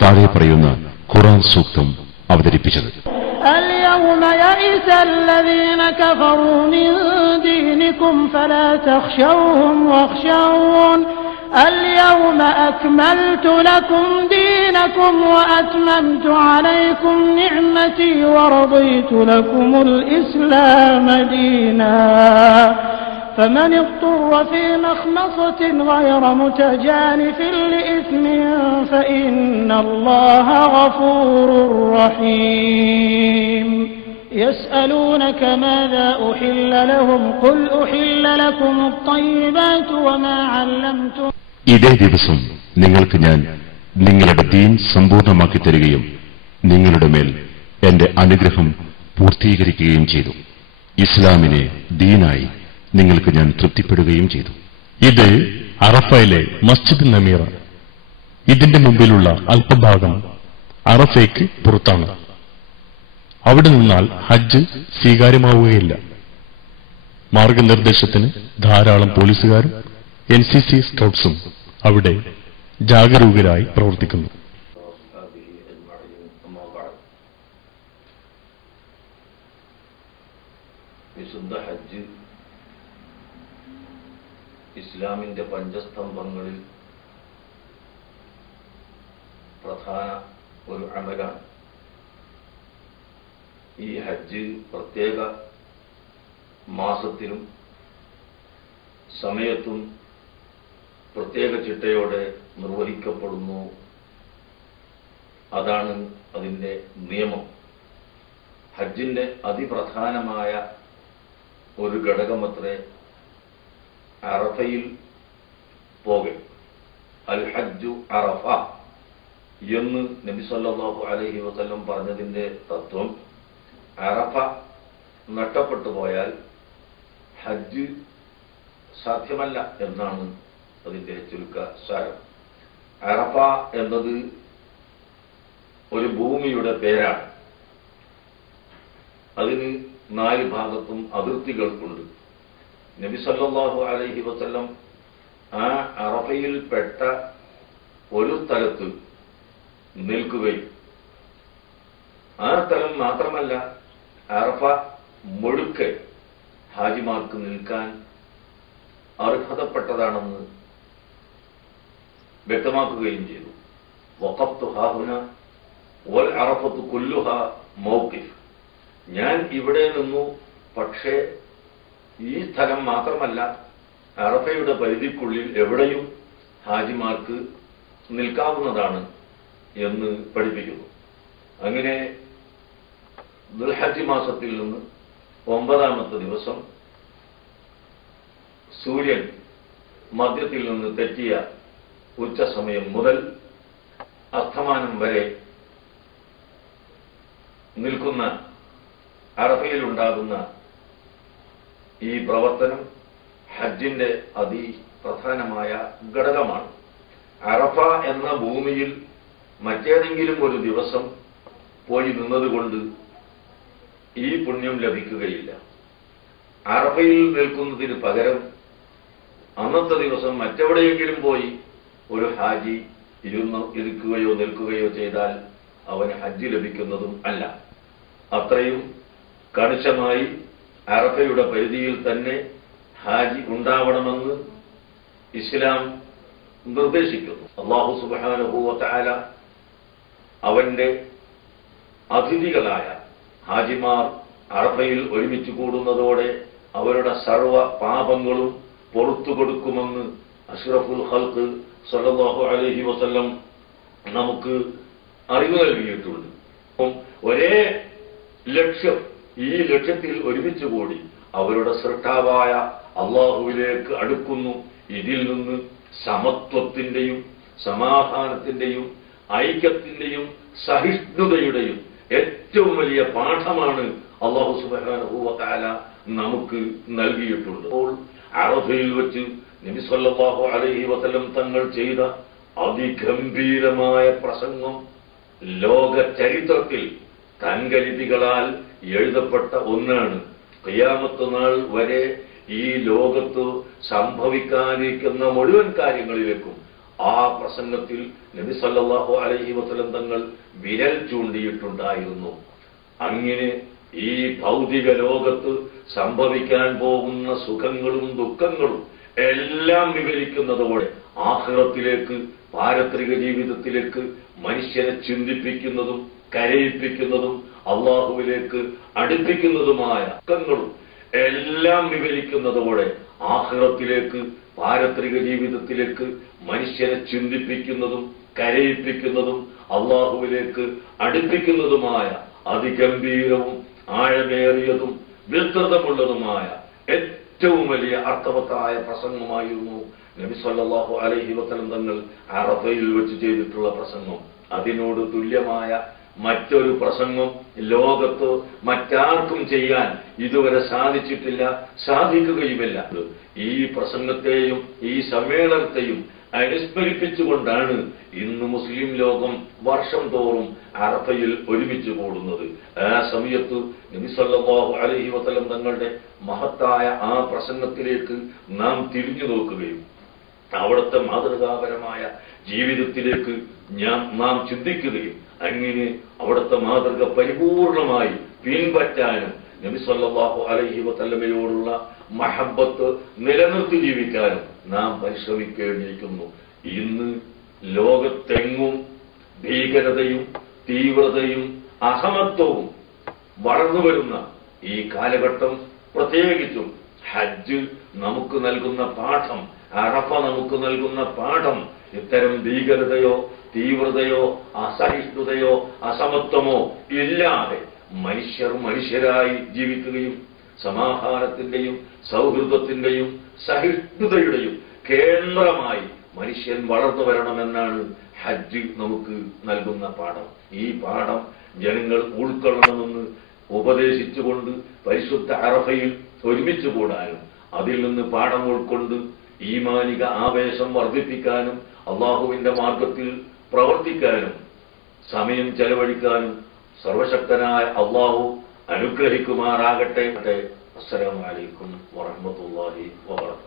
താഴെ പറയുന്ന ഖുർആൻ സൂക്തം അവതരിപ്പിച്ചത്. اليوم يئس الذين كفروا من دينكم فلا تخشوهم واخشون اليوم أكملت لكم دينكم وأتممت عليكم نعمتي ورضيت لكم الإسلام دينا فمن اضطر في مخمصة غير متجانف لإثم فإن الله غفور رحيم يسألونك ماذا أحل لهم قل أحل لكم الطيبات وما علمتم. ഇതേ ദിവസം നിങ്ങൾക്ക് ഞാൻ നിങ്ങളുടെ ദീൻ സമ്പൂർണ്ണമാക്കി തരികയും നിങ്ങളുടെ മേൽ എന്റെ അനുഗ്രഹം പൂർത്തീകരിക്കുകയും ചെയ്തു. ഇസ്ലാമിനെ ദീനായി നിങ്ങൾക്ക് ഞാൻ തൃപ്തിപ്പെടുകയും ചെയ്തു. ഇത് അറഫയിലെ മസ്ജിദ് നമീറ. ഇതിന്റെ മുമ്പിലുള്ള അല്പഭാഗം അറഫയ്ക്ക് പുറത്താണ്. അവിടെ നിന്നാൽ ഹജ്ജ് സ്വീകാര്യമാവുകയില്ല. മാർഗനിർദ്ദേശത്തിന് ധാരാളം പോലീസുകാരും NCC സ്കൗട്ട്സും അവിടെ ജാഗരൂകരായി പ്രവർത്തിക്കുന്നു. വിശുദ്ധ ഹജ്ജ് ഇസ്ലാമിന്റെ പഞ്ചസ്തംഭങ്ങളിൽ പ്രധാന ഒരു അമലാണ്. ഈ ഹജ്ജ് പ്രത്യേക മാസത്തിലും സമയത്തും പ്രത്യേക ചിട്ടയോടെ നിർവഹിക്കപ്പെടുന്നു. അതാണ് അതിൻ്റെ നിയമം. ഹജ്ജിന്റെ അതിപ്രധാനമായ ഒരു ഘടകമത്രേ അറഫയിൽ പോകൽ. അൽ ഹജ്ജു അറഫ എന്ന് നബി സല്ലല്ലാഹു അലൈഹി വസല്ലം പറഞ്ഞതിന്റെ തത്വം, അറഫ നഷ്ടപ്പെട്ടു പോയാൽ ഹജ്ജ് സാധ്യമല്ല എന്നാണ് അതിന്റെ ചുരുക്ക സാരം. അറഫ എന്നത് ഒരു ഭൂമിയുടെ പേരാണ്. അതിന് 4 ഭാഗത്തും അതിർത്തികൾക്കുണ്ട്. നബി സല്ലല്ലാഹു അലൈഹി വസല്ലം ആ അറഫയിൽപ്പെട്ട ഒരു സ്ഥലത്ത് നിൽക്കുകയും ആ സ്ഥലം മാത്രമല്ല അറഫ മുഴുക്കെ ഹാജിമാർക്ക് നിൽക്കാൻ അർഹതപ്പെട്ടതാണെന്ന് വ്യക്തമാക്കുകയും ചെയ്തു. വഖഫ്തു ഹാഹുന വൽ അറഫത്തു കുല്ലുഹാ മൗഖിഫ്. ഞാൻ ഇവിടെ നിന്നു, പക്ഷേ ഈ സ്ഥലം മാത്രമല്ല അറഫയുടെ പരിധിക്കുള്ളിൽ എവിടെയും ഹാജിമാർക്ക് നിൽക്കാവുന്നതാണ് എന്ന് പഠിപ്പിക്കുന്നു. അങ്ങനെ ദുൽഹജ്ജ് മാസത്തിൽ നിന്ന് 9ാമത്തെ ദിവസം സൂര്യൻ മധ്യത്തിൽ നിന്ന് തെറ്റിയ ഉച്ച സമയം മുതൽ അസ്തമാനം വരെ നിൽക്കുന്ന അറഫയിലുണ്ടാകുന്ന ഈ പ്രവർത്തനം ഹജ്ജിന്റെ അതിപ്രധാനമായ ഘടകമാണ്. അറഫ എന്ന ഭൂമിയിൽ മറ്റേതെങ്കിലും ഒരു ദിവസം പോയി നിന്നതുകൊണ്ട് ഈ പുണ്യം ലഭിക്കുകയില്ല. അറഫയിൽ നിൽക്കുന്നതിന് പകരം അന്നത്തെ ദിവസം മറ്റെവിടെയെങ്കിലും പോയി ഒരു ഹാജി ഇരിക്കുകയോ നിൽക്കുകയോ ചെയ്താൽ അവന് ഹജ്ജ് ലഭിക്കുന്നതും അല്ല. അത്രയും കണിശമായി അറഫയുടെ പരിധിയിൽ തന്നെ ഹാജി ഉണ്ടാവണമെന്ന് ഇസ്ലാം നിർദ്ദേശിക്കുന്നു. അല്ലാഹു സുബ്ഹാനഹു വ തആല അവന്റെ അതിഥികളായ ഹാജിമാർ അറഫയിൽ ഒരുമിച്ച് കൂടുന്നതോടെ അവരുടെ സർവ്വ പാപങ്ങളും പുറത്തു കൊടുക്കുമെന്ന് അഷ്റഫുൽ ഖൽഖ് സല്ലല്ലാഹു അലൈഹി വസല്ലം നമുക്ക് അറിവ് നൽകിയിട്ടുണ്ട്. ഒരേ ലക്ഷ്യം, ഈ ലക്ഷ്യത്തിൽ ഒരുമിച്ച് കൂടി അവരുടെ സൃഷ്ടാവായ അള്ളാഹുവിലേക്ക് അടുക്കുന്നു. ഇതിൽ നിന്ന് സമത്വത്തിന്റെയും സമാധാനത്തിന്റെയും ഐക്യത്തിന്റെയും സഹിഷ്ണുതയുടെയും ഏറ്റവും വലിയ പാഠമാണ് അല്ലാഹു സുബ്ഹാനഹു വ തആല നമുക്ക് നൽകിയിട്ടുള്ളത്. അപ്പോൾ അറഫയിൽ വെച്ച് നബി സല്ലല്ലാഹു അലൈഹി വസല്ലം തങ്ങൾ ചെയ്ത അതിഗംഭീരമായ പ്രസംഗം ലോക ചരിത്രത്തിൽ തങ്കലിപികളാൽ എഴുതപ്പെട്ട ഒന്നാണ്. ഖിയാമത്ത് നാൾ വരെ ഈ ലോകത്ത് സംഭവിക്കാനിരിക്കുന്ന മുഴുവൻ കാര്യങ്ങളിലേക്കും ആ പ്രസംഗത്തിൽ നബി സല്ലല്ലാഹു അലൈഹി വസല്ലം തങ്ങൾ വിരൽ ചൂണ്ടിയിട്ടുണ്ടായിരുന്നു. അങ്ങനെ ഈ ഭൗതിക ലോകത്ത് സംഭവിക്കാൻ പോകുന്ന സുഖങ്ങളും ദുഃഖങ്ങളും എല്ലാം വിവരിക്കുന്നതോടെ ആഖിറത്തിലേക്ക്, പാരത്രിക ജീവിതത്തിലേക്ക് മനുഷ്യനെ ചിന്തിപ്പിക്കുന്നതും കരയിപ്പിക്കുന്നതും അള്ളാഹുവിലേക്ക് അടുപ്പിക്കുന്നതുമായ ദുഃഖങ്ങളും എല്ലാം വിവരിക്കുന്നതോടെ ആഖിറത്തിലേക്ക്, പാരത്രിക ജീവിതത്തിലേക്ക് മനുഷ്യനെ ചിന്തിപ്പിക്കുന്നതും കരയിപ്പിക്കുന്നതും അള്ളാഹുവിലേക്ക് അടുപ്പിക്കുന്നതുമായ അതിഗംഭീരവും ആഴമേറിയതും വിസ്തൃതമുള്ളതുമായ ഏറ്റവും വലിയ അർത്ഥവത്തായ പ്രസംഗമായിരുന്നു നബി സല്ലല്ലാഹു അലൈഹി വസല്ലം തങ്ങൾ അറഫയിൽ വെച്ച് ചെയ്തിട്ടുള്ള പ്രസംഗം. അതിനോട് തുല്യമായ മറ്റൊരു പ്രസംഗം ലോകത്ത് മറ്റാർക്കും ചെയ്യാൻ ഇതുവരെ സാധിച്ചിട്ടില്ല, സാധിക്കുകയുമില്ല. ഈ പ്രസംഗത്തെയും ഈ സമ്മേളനത്തെയും അനുസ്മരിപ്പിച്ചുകൊണ്ടാണ് ഇന്ന് മുസ്ലിം ലോകം വർഷം തോറും അറഫയിൽ ഒരുമിച്ച് കൂടുന്നത്. ആ സമയത്ത് നബി സല്ലല്ലാഹു അലൈഹി വസല്ലം തങ്ങളുടെ മഹത്തായ ആ പ്രസംഗത്തിലേക്ക് നാം തിരിഞ്ഞു നോക്കുകയും അവിടുത്തെ മാതൃകാപരമായ ജീവിതത്തിലേക്ക് നാം ചിന്തിക്കുകയും അങ്ങനെ അവിടുത്തെ മാതൃക പരിപൂർണമായി പിൻപറ്റാനും നബി സല്ലല്ലാഹു അലൈഹി വസല്ലമയോടുള്ള മഹബ്ബത്ത് നിലനിർത്തി ജീവിക്കാനും നാം പരിശ്രമിക്കേണ്ടിയിരിക്കുന്നു. ഇന്ന് ലോകത്തെങ്ങും ഭീകരതയും തീവ്രതയും അസമത്വവും വളർന്നു വരുന്ന ഈ കാലഘട്ടം, പ്രത്യേകിച്ചും ഹജ്ജ് നമുക്ക് നൽകുന്ന പാഠം, അറഫ നമുക്ക് നൽകുന്ന പാഠം ഇത്തരം ഭീകരതയോ തീവ്രതയോ അസഹിഷ്ണുതയോ അസമത്വമോ ഇല്ലാതെ മനുഷ്യർ മനുഷ്യരായി ജീവിക്കുകയും സമാധാനത്തിന്റെയും സൗഹൃദത്തിന്റെയും സഹിഷ്ണുതയുടെയും കേന്ദ്രമായി മനുഷ്യൻ വളർന്നു വരണമെന്നാണ് ഹജ്ജ് നമുക്ക് നൽകുന്ന പാഠം. ഈ പാഠം ജനങ്ങൾ ഉൾക്കൊള്ളണമെന്ന് ഉപദേശിച്ചുകൊണ്ട് പരിശുദ്ധ അറഫയിൽ ഒരുമിച്ച് കൂടാനും അതിൽ നിന്ന് പാഠം ഉൾക്കൊണ്ട് ഈമാനിക ആവേശം വർദ്ധിപ്പിക്കാനും അള്ളാഹുവിന്റെ മാർഗത്തിൽ പ്രവർത്തിക്കാനും സമയം ചെലവഴിക്കാനും സർവശക്തനായ അള്ളാഹു അനുഗ്രഹിക്കുമാറാകട്ടെ. അസ്സലാമു അലൈക്കും വറഹ്മത്തുള്ളാഹി വബറകാതുഹു.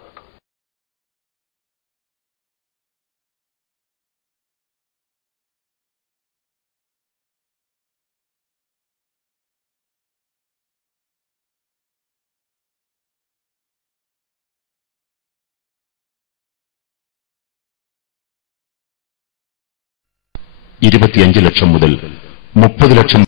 $25 ലക്ഷം മുതൽ 30 ലക്ഷം